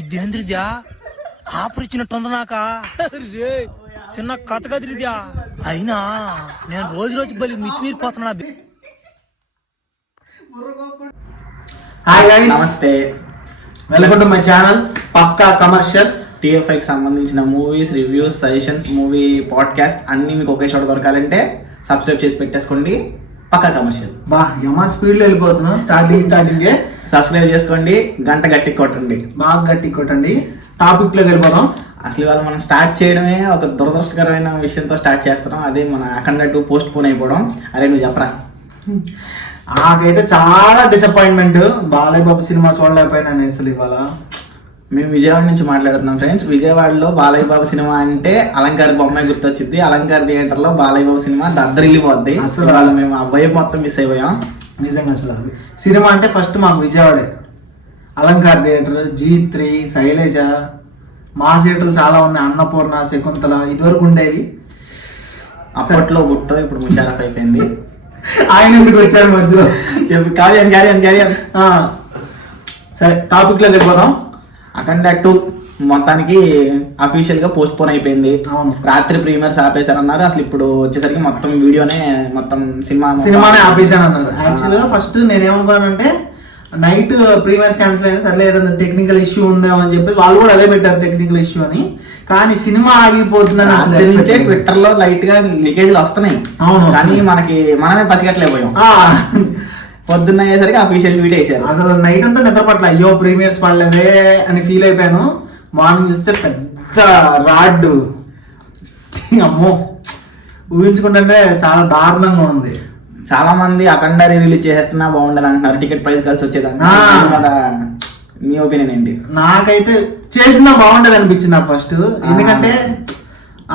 ఇదేంద్రిద్యా offer ఇచ్చినట్టుంది నాక రే చిన్న కథ కదిరిద్యా అయినా నేను రోజు బలి మిచ్చిమీరిపోతున్నా. హాయ్ గైస్, నమస్తే, welcome to my channel Pakka commercial. టీఎఫ్ఐకి సంబంధించిన movies, reviews, suggestions, movie podcast అన్ని మీకు ఒకే చోట దొరకాలంటే సబ్స్క్రైబ్ చేసి పెట్టేసుకోండి. పక్కా కమర్షియల్. బా యమా స్పీడ్ లో వెళ్ళిపోతున్నాం. స్టార్టింగ్ సబ్స్క్రైబ్ చేసుకోండి, గంట గట్టి కొట్టండి, బాగా గట్టి కొట్టండి. టాపిక్ లోకి వెళ్ళిపోదాం. అసలు ఇవాళ మనం స్టార్ట్ చేయడమే ఒక దురదృష్టకరమైన విషయంతో స్టార్ట్ చేస్తున్నాం. అదే మన అఖండ 2 పోస్ట్ పోన్ అయిపోవడం. అరే నువ్వు చెప్పరా. నాకైతే చాలా డిసప్పాయింట్మెంట్. బాలయ్య బాబు సినిమా చూడలేకపోయినా అసలు ఇవాళ. మేము విజయవాడ నుంచి మాట్లాడుతున్నాం ఫ్రెండ్స్. విజయవాడలో బాలయ్య బాబు సినిమా అంటే అలంకార్ బొమ్మాయి గుర్తొచ్చింది. అలంకార్ థియేటర్ లో బాలయ్య బాబు సినిమా దద్దరిల్లిపోద్ది. అసలు వాళ్ళ మేము ఆ వైబ్ మొత్తం మిస్ అయిపోయాం నిజంగా. అసలు అది సినిమా అంటే ఫస్ట్ మాకు విజయవాడే. అలంకార్ థియేటర్, G3, శైలజ, మా థియేటర్లు చాలా ఉన్నాయి. అన్నపూర్ణ, శకుంతల ఇదివరకు ఉండేవి. అప్పట్లో బుట్టో, ఇప్పుడు ముషారఫ్ అయిపోయింది. ఆయన ఎందుకు వచ్చాడు మధ్యలో? క్యారియన్. సరే టాపిక్ లోకి వెళ్ళిపోదాం. అఖండ 2 మొత్తానికి అఫీషియల్ గా పోస్ట్ పోన్ అయిపోయింది. రాత్రి ప్రీమియర్స్ ఆపేశారన్నారు. అసలు ఇప్పుడు వచ్చేసరికి మొత్తం వీడియోనే మొత్తం సినిమానే ఆపేశాను అన్నారు. యాక్చువల్గా ఫస్ట్ నేనేమనుకున్నానంటే నైట్ ప్రీమియర్స్ క్యాన్సిల్ అయినా సర్లే ఏదైనా టెక్నికల్ ఇష్యూ ఉందేమో అని చెప్పి వాళ్ళు కూడా అదే పెట్టారు, టెక్నికల్ ఇష్యూ అని. కానీ సినిమా ఆగిపోతుందని అసలు ట్విట్టర్ లో లైట్ గా లీకేజ్లు వస్తున్నాయి. అవును, కానీ మనమే పసిగట్టలేకపోయాం. పొద్దున్న అయ్యేసరికి అఫీషియల్ వీడియో వేసారు. అసలు నైట్ అంతా నిద్ర పట్ల, అయ్యో ప్రీమియర్స్ పడలేదే అని ఫీల్ అయిపోయాను. మార్నింగ్ చూస్తే పెద్ద రాడ్డు. అమ్మో, ఊహించుకుంటే చాలా దారుణంగా ఉంది. చాలా మంది అఖండ రిలీజ్ చేసేస్తున్నా బాగుండదు అంటున్నారు. టికెట్ ప్రైస్ కలిసి వచ్చేదాన్ని. మీ ఒపీనియన్ ఏంటి? నాకైతే చేసినా బాగుండదు అనిపించింది నాకు ఫస్ట్. ఎందుకంటే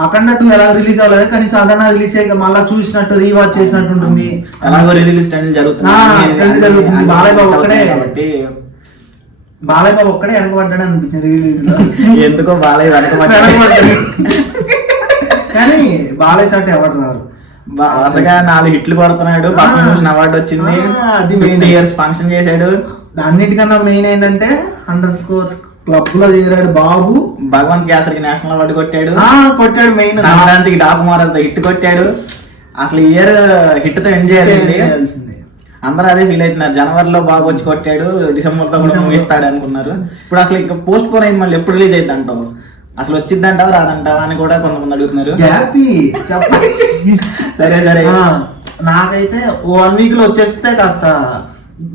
అఖండ 2 ఎలా రిలీజ్ అవ్వలేదు, కానీ సాధారణ రిలీజ్ మళ్ళీ చూసినట్టు రీవాచ్ చేసినట్టు ఉంటుంది. ఎలాగో రిలీజ్ జరుగుతుంది. బాలయ్య బాబు ఒక్కడే వెనకబడ్డాడు అనిపించింది రిలీజ్ లో. ఎందుకో బాలయ్య వెనకబడ్డాడు. కానీ బాలయ్య సాటి ఎవరు రారు. వరుసగా 4 హిట్లు కొడుతున్నాడు. అవార్డు వచ్చింది. అది 20 years ఫంక్షన్ చేశాడు. అన్నిటికన్నా మెయిన్ ఏంటంటే 100 crores క్లబ్ లో చేరాడు బాబు. భగవంత్ కేసరికి నేషనల్ అవార్డు కొట్టాడు. మెయిన్ సంక్రాంతికి డాకుమారంతో హిట్ కొట్టాడు. అసలు ఇయర్ హిట్ తో ఎంజాయ్ చేయాల్సింది. అందరూ అదే ఫీల్ అవుతున్నారు. జనవరిలో బాబు వచ్చి కొట్టాడు, డిసెంబర్ తో కూడా ముగిస్తాడు అనుకున్నారు. ఇప్పుడు అసలు ఇంకా పోస్ట్ పోన్ అయింది. మళ్ళీ ఎప్పుడు రిలీజ్ అయింది అంటావు? అసలు వచ్చిందంటావా రాదంటావా అని కూడా కొంతమంది అడుగుతున్నారు. సరే నాకైతే 1 week లో వచ్చేస్తే కాస్త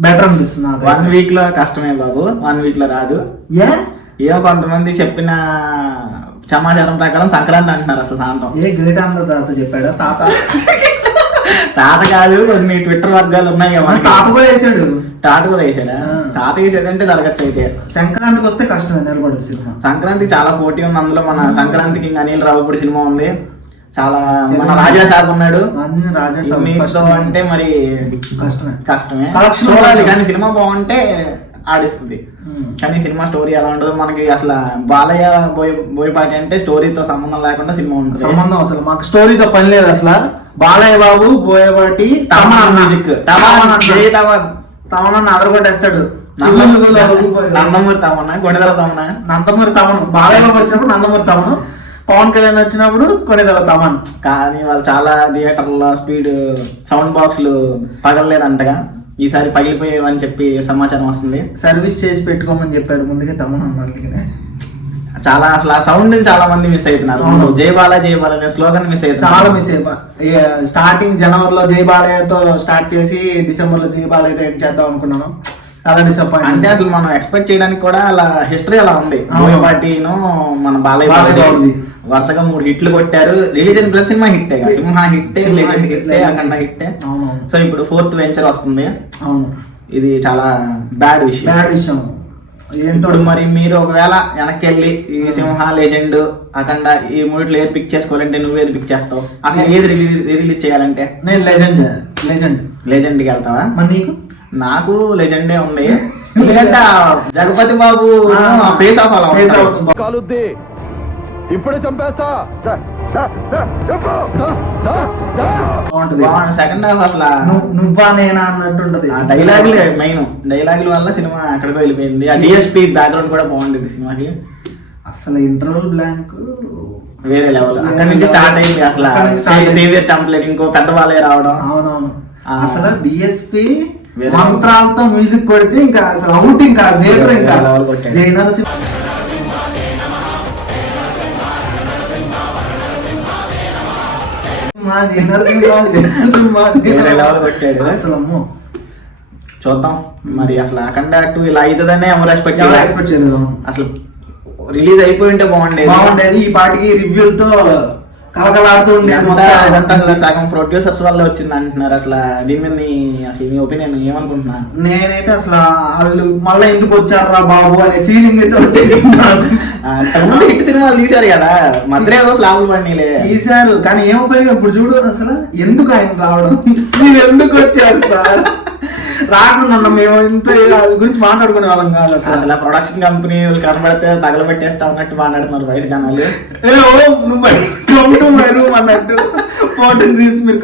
బెటర్ అనిపిస్తుంది. 1 week లో కష్టమే బాబు, 1 week లో రాదు. ఏమో కొంతమంది చెప్పిన సమాచారం ప్రకారం సంక్రాంతి అంటున్నారు. అసలు సాయంత్రం గ్రేట్ తాత చెప్పాడు. తాత కాదు, కొన్ని ట్విట్టర్ వర్గాలు ఉన్నాయి కదా. తాత కూడా వేసాడు. తాత వేసాడంటే జరగచ్చు. అయితే సంక్రాంతికి వస్తే కష్టమే నిలబడు సినిమా. సంక్రాంతికి చాలా పోటీ ఉంది. అందులో మన సంక్రాంతికి అనిల్ రావుపూడి సినిమా ఉంది. చాలా మన రాజా సాబ్ ఉన్నాడు. అంటే మరి కష్టమే చూడాలి. కానీ సినిమా బాగుంటే ఆడిస్తుంది. కానీ సినిమా స్టోరీ ఎలా ఉంటుందో మనకి అసలు. బాలయ్య బోయపాటి అంటే స్టోరీతో సంబంధం లేకుండా సినిమా ఉంటుంది. సంబంధం అసలు మాకు స్టోరీతో పని లేదు అసలు. బాలయ్య బాబు, బోయపాటి, మ్యూజిక్, తమన్ అదరగొట్టేస్తాడు. నందమూరి తమన్నా, గొడెదల తమన్నా. నందమూరి తమను. బాలయ్య బాబు వచ్చినప్పుడు నందమూరి తమను, పవన్ కళ్యాణ్ వచ్చినప్పుడు కొనేదల తమన్. కానీ వాళ్ళు చాలా థియేటర్లో స్పీడ్ సౌండ్ బాక్స్లు పగలలేదంటగా. ఈసారి పగిలిపోయేవని చెప్పి సమాచారం వస్తుంది. సర్వీస్ చేసి పెట్టుకోమని చెప్పాడు ముందుగా తమన్ అన్నది. చాలా అసలు ఆ సౌండ్ చాలా మంది మిస్ అవుతున్నారు. జై బాలయ్య అనే స్లోగన్ మిస్ అవుతుంది. చాలా మిస్ అయిపోయి స్టార్టింగ్ జనవరిలో జై బాలయ్యతో స్టార్ట్ చేసి డిసెంబర్ లో జై బాలయ్యతో ఎండ్ చేద్దాం అనుకున్నాను. చాలా డిసప్పాయింట్. అంటే అసలు మనం ఎక్స్పెక్ట్ చేయడానికి కూడా అలా హిస్టరీ అలా ఉంది. బోయపాటిను మన బాలయ్య వరుసగా 3 హిట్లు కొట్టారు. రిలీజన్ ప్లస్ సినిమా హిట్టే, సింహ హిట్టే, లెజెండ్ హిట్టే, అఖండ హిట్టే. సో ఇప్పుడు 4th వెంచర్ వస్తుంది. ఇది చాలా బ్యాడ్ విషయం. ఇప్పుడు మరి మీరు ఒకవేళ వెనక్కి వెళ్ళి ఈ సింహ, లెజెండ్, అఖండ ఈ 3 ఏది పిక్ చేసుకోవాలంటే నువ్వేది పిక్ చేస్తావు? అసలు ఏది రిలీజ్ చేయాలంటే? నేను లెజెండ్కి వెళ్తావా? మరి నీకు? నాకు లెజెండే ఉంది. ఎందుకంటే జగపతి బాబు ఫేస్ ఆఫ్ అలా ఇప్పుడే చంపేస్తా. బాగుంటది. సెకండ్ హాఫ్ అసలు నువ్వా నేనా అన్నట్టు ఉంటది. ఆ డైలాగులే మెయిన్, డైలాగుల వల్ల సినిమా అక్కడికి వెళ్ళిపోయింది. ఆ డిఎస్పీ బ్యాక్గ్రౌండ్ కూడా బాగుండేది సినిమాకి. అసలు ఇంటర్వల్ బ్లాంక్ వేరే లెవెల్. అక్కడ నుంచి స్టార్ట్ అయింది అసలు సేవియర్ టెంప్లెట్, ఇంకో పెద్ద వాళ్ళే రావడం. అవునవును. అసలు డిఎస్పి మంత్రాలతో మ్యూజిక్ కొడితే ఇంకా అసలు అవుట్, ఇంకా థియేటర్ ఇంకా జై నరసింహ. అసలు చూద్దాం మరి. అసలు అఖండ 2 ఇలా అవుతుందనే ఎవరు ఎక్స్పెక్ట్ చేయలేదు. అసలు రిలీజ్ అయిపోయి ఉంటే బాగుండేది. ఈ పాటికి రివ్యూలతో కలకలాడుతూ ఉండేది. ఇదంతా అసలు సగం ప్రొడ్యూసర్స్ వల్ల వచ్చింది అంటున్నారు. అసలు దీని మీద అసలు మీ ఒపీనియన్ ఏమనుకుంటున్నా? నేనైతే అసలు వాళ్ళు మళ్ళీ ఎందుకు వచ్చారా బాబు అనే ఫీలింగ్ అయితే వచ్చేసింది. హిట్ సినిమాలు తీశారు కదా, మధ్య ఏదో ఫ్లాపులు పడినాయిలే. తీశారు కానీ ఏం ఉపయోగం? ఇప్పుడు చూడు అసలు ఎందుకు ఆయన రావడం, మీరు ఎందుకు వచ్చారు సార్? రాకుండా మేము ఇంత గురించి మాట్లాడుకునే వాళ్ళం కాదు. అసలు ప్రొడక్షన్ కంపెనీ కనబడితే తగలబెట్టేస్తా ఉన్నట్టు మాట్లాడుతున్నారు బయట జనాలు. అన్నట్టు ఫోర్టీన్ రీల్స్ మీరు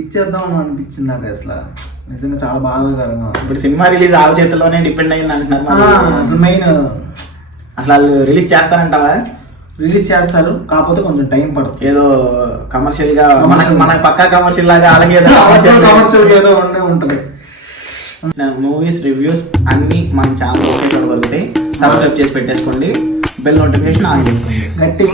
ఇచ్చేద్దాం అనిపించింది నాకు. అసలు నిజంగా చాలా బాధాకరంగా. ఇప్పుడు సినిమా రిలీజ్ ఆ చేతిలోనే డిపెండ్ అయింది అంటున్నారు. అసలు మెయిన్ అసలు వాళ్ళు రిలీజ్ చేస్తారంటావా? రిలీజ్ చేస్తారు, కాకపోతే కొంచెం టైం పడుతుంది. ఏదో కమర్షియల్ గా మన పక్కా కమర్షియల్ లాగా అలాగే కమర్షియల్ ఏదో ఉండే ఉంటుంది. మూవీస్ రివ్యూస్ అన్ని మన ఛానల్ దొరుకుతాయి. సబ్స్క్రైబ్ చేసి పెట్టేసుకోండి, బెల్ నోటిఫికేషన్ ఆన్ చేసుకోండి. గట్టి